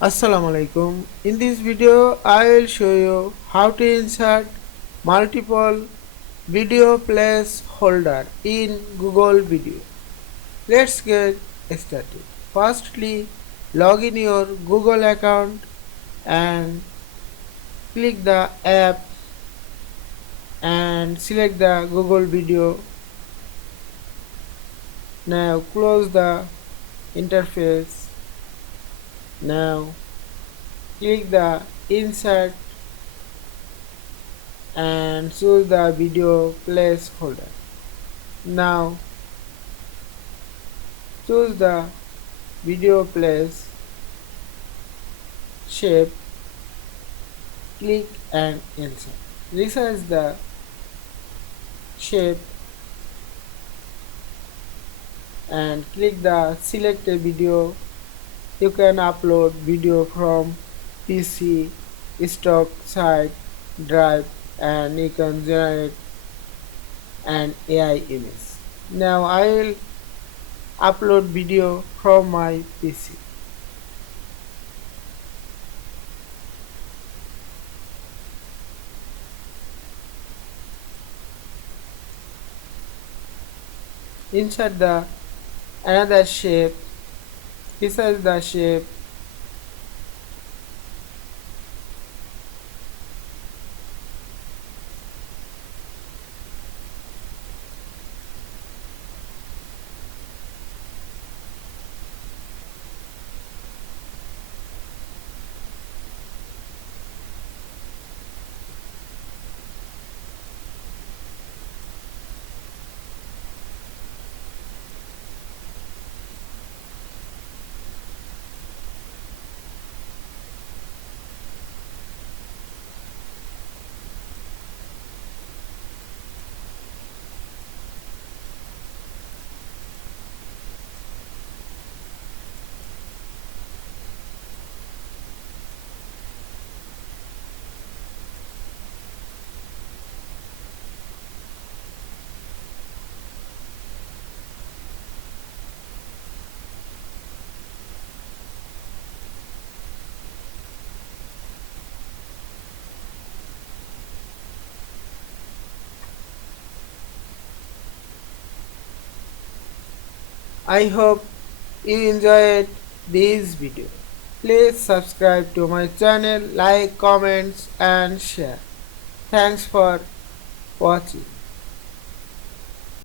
Assalamu Walaikum. In this video, I will show you how to insert multiple video placeholder in Google Video. Let's get started. Firstly, log in your Google account and click the app and select the Google Video. Now close the interface. Now click the insert and choose the video placeholder. Now choose the video place shape, click and insert. Resize the shape and click the select a video. You can upload video from PC, stock site, drive, and you can generate an AI image. Now I will upload video from my PC. Insert the another shape, resize the shape, I hope you enjoyed this video. Please subscribe to my channel, like, comments and share. Thanks for watching.